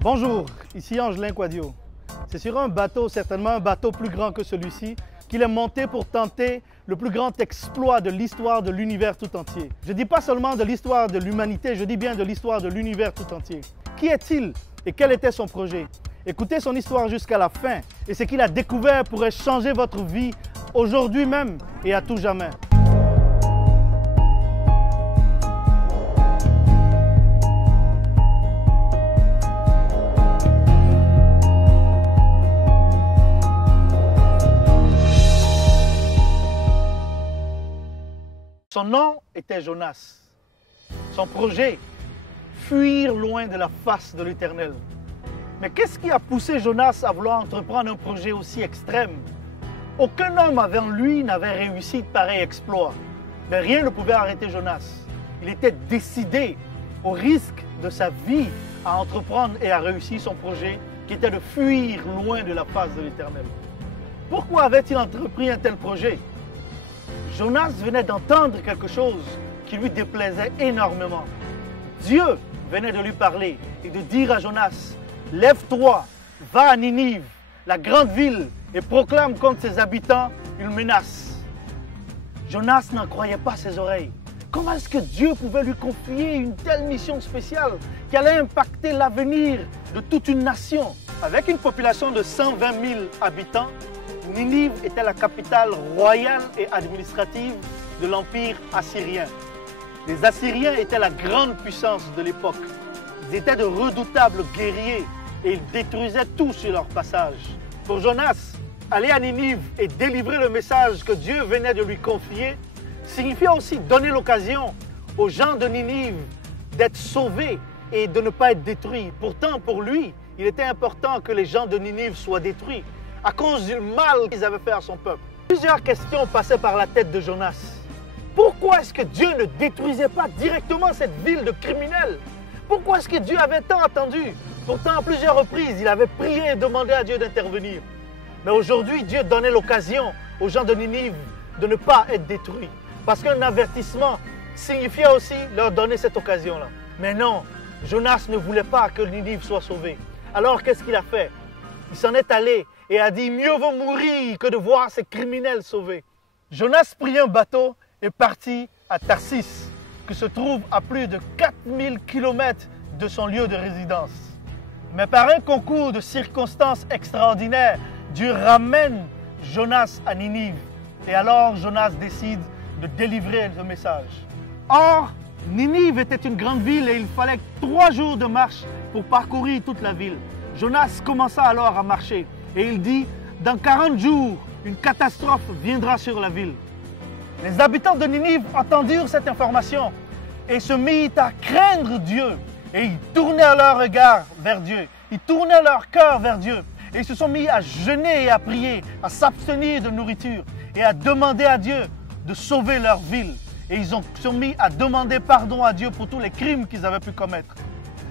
Bonjour, ici Angelin Quadio. C'est sur un bateau, certainement un bateau plus grand que celui-ci, qu'il est monté pour tenter le plus grand exploit de l'histoire de l'univers tout entier. Je ne dis pas seulement de l'histoire de l'humanité, je dis bien de l'histoire de l'univers tout entier. Qui est-il et quel était son projet? Écoutez son histoire jusqu'à la fin et ce qu'il a découvert pourrait changer votre vie aujourd'hui même et à tout jamais. Son nom était Jonas. Son projet, fuir loin de la face de l'Éternel. Mais qu'est-ce qui a poussé Jonas à vouloir entreprendre un projet aussi extrême? Aucun homme avant lui n'avait réussi de pareil exploit. Mais rien ne pouvait arrêter Jonas. Il était décidé, au risque de sa vie, à entreprendre et à réussir son projet, qui était de fuir loin de la face de l'Éternel. Pourquoi avait-il entrepris un tel projet? Jonas venait d'entendre quelque chose qui lui déplaisait énormément. Dieu venait de lui parler et de dire à Jonas, « Lève-toi, va à Ninive, la grande ville, et proclame contre ses habitants une menace. » Jonas n'en croyait pas ses oreilles. Comment est-ce que Dieu pouvait lui confier une telle mission spéciale qui allait impacter l'avenir de toute une nation? Avec une population de 120 000 habitants, Ninive était la capitale royale et administrative de l'Empire assyrien. Les Assyriens étaient la grande puissance de l'époque. Ils étaient de redoutables guerriers et ils détruisaient tout sur leur passage. Pour Jonas, aller à Ninive et délivrer le message que Dieu venait de lui confier signifiait aussi donner l'occasion aux gens de Ninive d'être sauvés et de ne pas être détruits. Pourtant, pour lui, il était important que les gens de Ninive soient détruits à cause du mal qu'ils avaient fait à son peuple. Plusieurs questions passaient par la tête de Jonas. Pourquoi est-ce que Dieu ne détruisait pas directement cette ville de criminels? Pourquoi est-ce que Dieu avait tant attendu? Pourtant, à plusieurs reprises, il avait prié et demandé à Dieu d'intervenir. Mais aujourd'hui, Dieu donnait l'occasion aux gens de Ninive de ne pas être détruits. Parce qu'un avertissement signifiait aussi leur donner cette occasion-là. Mais non, Jonas ne voulait pas que Ninive soit sauvée. Alors, qu'est-ce qu'il a fait? Il s'en est allé et a dit « Mieux vaut mourir que de voir ces criminels sauvés ». Jonas prit un bateau et partit à Tarsis, qui se trouve à plus de 4000 km de son lieu de résidence. Mais par un concours de circonstances extraordinaires, Dieu ramène Jonas à Ninive. Et alors Jonas décide de délivrer le message. Or, Ninive était une grande ville et il fallait 3 jours de marche pour parcourir toute la ville. Jonas commença alors à marcher et il dit « Dans 40 jours, une catastrophe viendra sur la ville. » Les habitants de Ninive entendirent cette information et se mirent à craindre Dieu. Et ils tournèrent leur regard vers Dieu, ils tournèrent leur cœur vers Dieu. Et ils se sont mis à jeûner et à prier, à s'abstenir de nourriture et à demander à Dieu de sauver leur ville. Et ils se sont mis à demander pardon à Dieu pour tous les crimes qu'ils avaient pu commettre.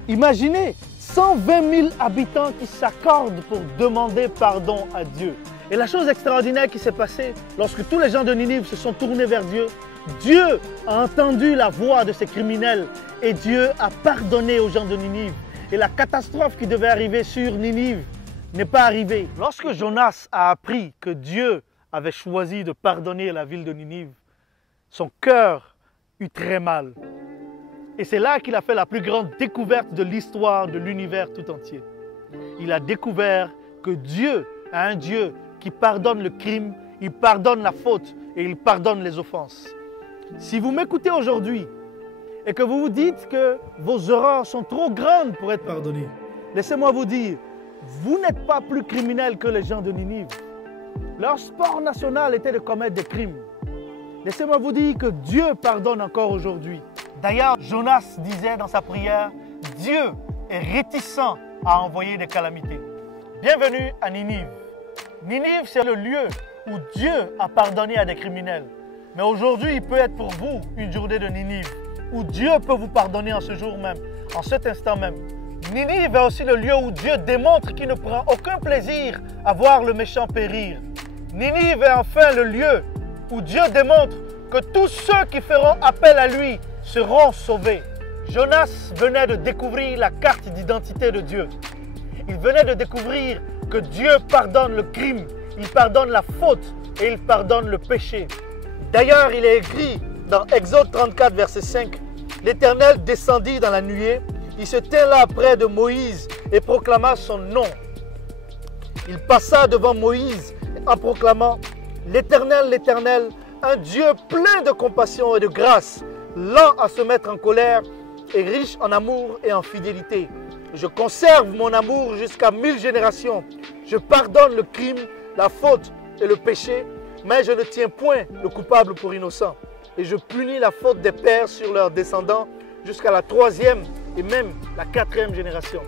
Imaginez 120 000 habitants qui s'accordent pour demander pardon à Dieu. Et la chose extraordinaire qui s'est passée, lorsque tous les gens de Ninive se sont tournés vers Dieu, Dieu a entendu la voix de ces criminels et Dieu a pardonné aux gens de Ninive. Et la catastrophe qui devait arriver sur Ninive n'est pas arrivée. Lorsque Jonas a appris que Dieu avait choisi de pardonner la ville de Ninive, son cœur eut très mal. Et c'est là qu'il a fait la plus grande découverte de l'histoire de l'univers tout entier. Il a découvert que Dieu est un Dieu qui pardonne le crime, il pardonne la faute et il pardonne les offenses. Si vous m'écoutez aujourd'hui et que vous vous dites que vos erreurs sont trop grandes pour être pardonnées, laissez-moi vous dire, vous n'êtes pas plus criminel que les gens de Ninive. Leur sport national était de commettre des crimes. Laissez-moi vous dire que Dieu pardonne encore aujourd'hui. D'ailleurs, Jonas disait dans sa prière, Dieu est réticent à envoyer des calamités. Bienvenue à Ninive. Ninive, c'est le lieu où Dieu a pardonné à des criminels. Mais aujourd'hui, il peut être pour vous une journée de Ninive, où Dieu peut vous pardonner en ce jour même, en cet instant même. Ninive est aussi le lieu où Dieu démontre qu'il ne prend aucun plaisir à voir le méchant périr. Ninive est enfin le lieu où Dieu démontre que tous ceux qui feront appel à lui seront sauvés. Jonas venait de découvrir la carte d'identité de Dieu. Il venait de découvrir que Dieu pardonne le crime, il pardonne la faute et il pardonne le péché. D'ailleurs, il est écrit dans Exode 34, verset 5, « L'Éternel descendit dans la nuée, il se tint là près de Moïse et proclama son nom. Il passa devant Moïse en proclamant, « L'Éternel, l'Éternel, un Dieu plein de compassion et de grâce, lent à se mettre en colère et riche en amour et en fidélité. Je conserve mon amour jusqu'à 1000 générations. Je pardonne le crime, la faute et le péché, mais je ne tiens point le coupable pour innocent. Et je punis la faute des pères sur leurs descendants jusqu'à la 3e et même la 4e génération. »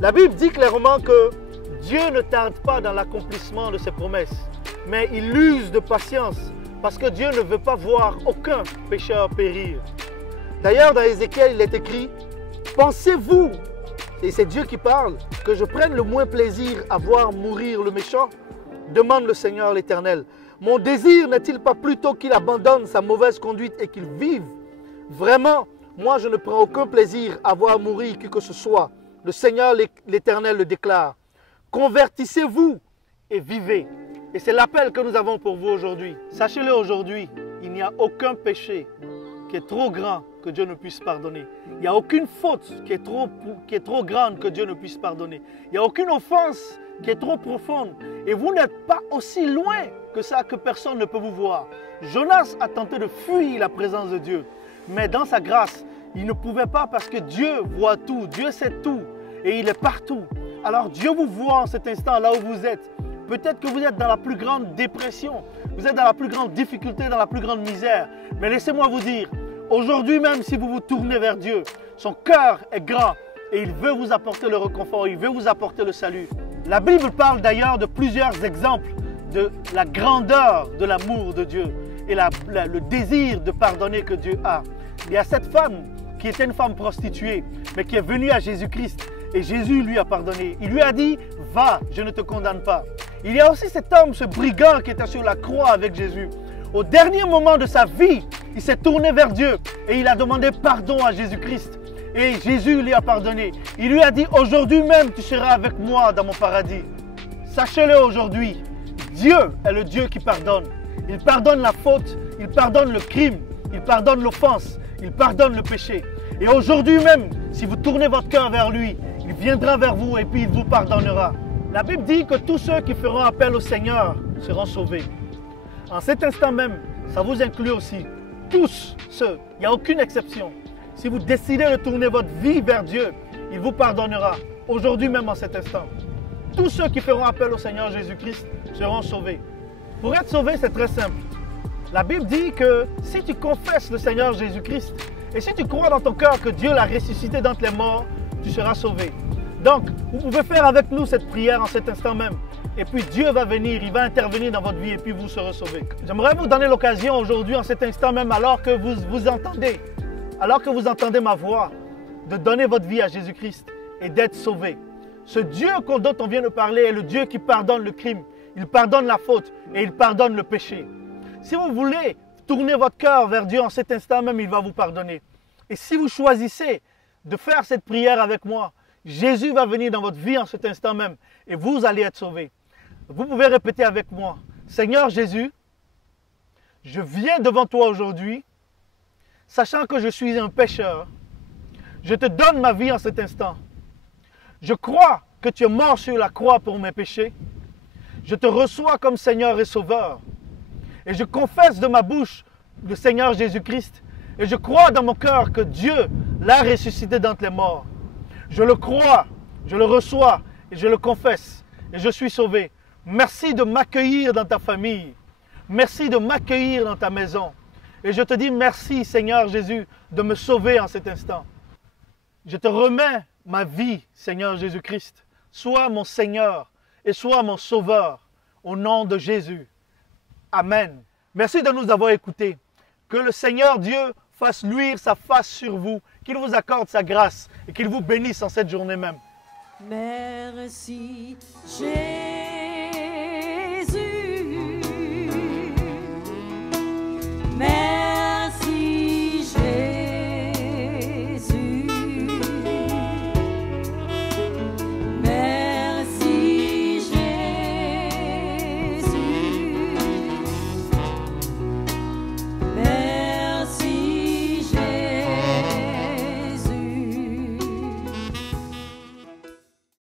La Bible dit clairement que Dieu ne tarde pas dans l'accomplissement de ses promesses, mais il use de patience parce que Dieu ne veut pas voir aucun pécheur périr. D'ailleurs, dans Ézéchiel, il est écrit « Pensez-vous, et c'est Dieu qui parle, que je prenne le moins plaisir à voir mourir le méchant? Demande le Seigneur l'Éternel. Mon désir n'est-il pas plutôt qu'il abandonne sa mauvaise conduite et qu'il vive? Vraiment, moi je ne prends aucun plaisir à voir mourir qui que ce soit. Le Seigneur l'Éternel le déclare. Convertissez-vous et vivez. » Et c'est l'appel que nous avons pour vous aujourd'hui. Sachez-le aujourd'hui, il n'y a aucun péché qui est trop grand que Dieu ne puisse pardonner. Il n'y a aucune faute qui est trop grande que Dieu ne puisse pardonner. Il n'y a aucune offense qui est trop profonde. Et vous n'êtes pas aussi loin que ça que personne ne peut vous voir. Jonas a tenté de fuir la présence de Dieu. Mais dans sa grâce, il ne pouvait pas parce que Dieu voit tout. Dieu sait tout. Et il est partout. Alors Dieu vous voit en cet instant là où vous êtes. Peut-être que vous êtes dans la plus grande dépression. Vous êtes dans la plus grande difficulté, dans la plus grande misère. Mais laissez-moi vous dire, aujourd'hui même, si vous vous tournez vers Dieu, son cœur est grand et il veut vous apporter le réconfort, il veut vous apporter le salut. La Bible parle d'ailleurs de plusieurs exemples de la grandeur de l'amour de Dieu et le désir de pardonner que Dieu a. Il y a cette femme qui était une femme prostituée, mais qui est venue à Jésus-Christ et Jésus lui a pardonné. Il lui a dit, va, je ne te condamne pas. Il y a aussi cet homme, ce brigand qui était sur la croix avec Jésus. Au dernier moment de sa vie, il s'est tourné vers Dieu et il a demandé pardon à Jésus-Christ. Et Jésus lui a pardonné. Il lui a dit, aujourd'hui même, tu seras avec moi dans mon paradis. Sachez-le aujourd'hui, Dieu est le Dieu qui pardonne. Il pardonne la faute, il pardonne le crime, il pardonne l'offense, il pardonne le péché. Et aujourd'hui même, si vous tournez votre cœur vers lui, il viendra vers vous et puis il vous pardonnera. La Bible dit que tous ceux qui feront appel au Seigneur seront sauvés. En cet instant même, ça vous inclut aussi. Tous ceux, il n'y a aucune exception. Si vous décidez de tourner votre vie vers Dieu, il vous pardonnera. Aujourd'hui même en cet instant. Tous ceux qui feront appel au Seigneur Jésus-Christ seront sauvés. Pour être sauvé, c'est très simple. La Bible dit que si tu confesses le Seigneur Jésus-Christ et si tu crois dans ton cœur que Dieu l'a ressuscité d'entre les morts, tu seras sauvé. Donc, vous pouvez faire avec nous cette prière en cet instant même. Et puis Dieu va venir, il va intervenir dans votre vie et puis vous serez sauvés. J'aimerais vous donner l'occasion aujourd'hui, en cet instant même, alors que vous entendez ma voix, de donner votre vie à Jésus-Christ et d'être sauvé. Ce Dieu dont on vient de parler est le Dieu qui pardonne le crime, il pardonne la faute et il pardonne le péché. Si vous voulez tourner votre cœur vers Dieu en cet instant même, il va vous pardonner. Et si vous choisissez de faire cette prière avec moi, Jésus va venir dans votre vie en cet instant même et vous allez être sauvés. Vous pouvez répéter avec moi, Seigneur Jésus, je viens devant toi aujourd'hui, sachant que je suis un pécheur. Je te donne ma vie en cet instant. Je crois que tu es mort sur la croix pour mes péchés. Je te reçois comme Seigneur et Sauveur. Et je confesse de ma bouche le Seigneur Jésus-Christ. Et je crois dans mon cœur que Dieu l'a ressuscité d'entre les morts. Je le crois, je le reçois et je le confesse. Et je suis sauvé. Merci de m'accueillir dans ta famille. Merci de m'accueillir dans ta maison. Et je te dis merci, Seigneur Jésus, de me sauver en cet instant. Je te remets ma vie, Seigneur Jésus-Christ. Sois mon Seigneur et sois mon Sauveur. Au nom de Jésus. Amen. Merci de nous avoir écoutés. Que le Seigneur Dieu fasse luire sa face sur vous, qu'il vous accorde sa grâce et qu'il vous bénisse en cette journée même. Merci Jésus.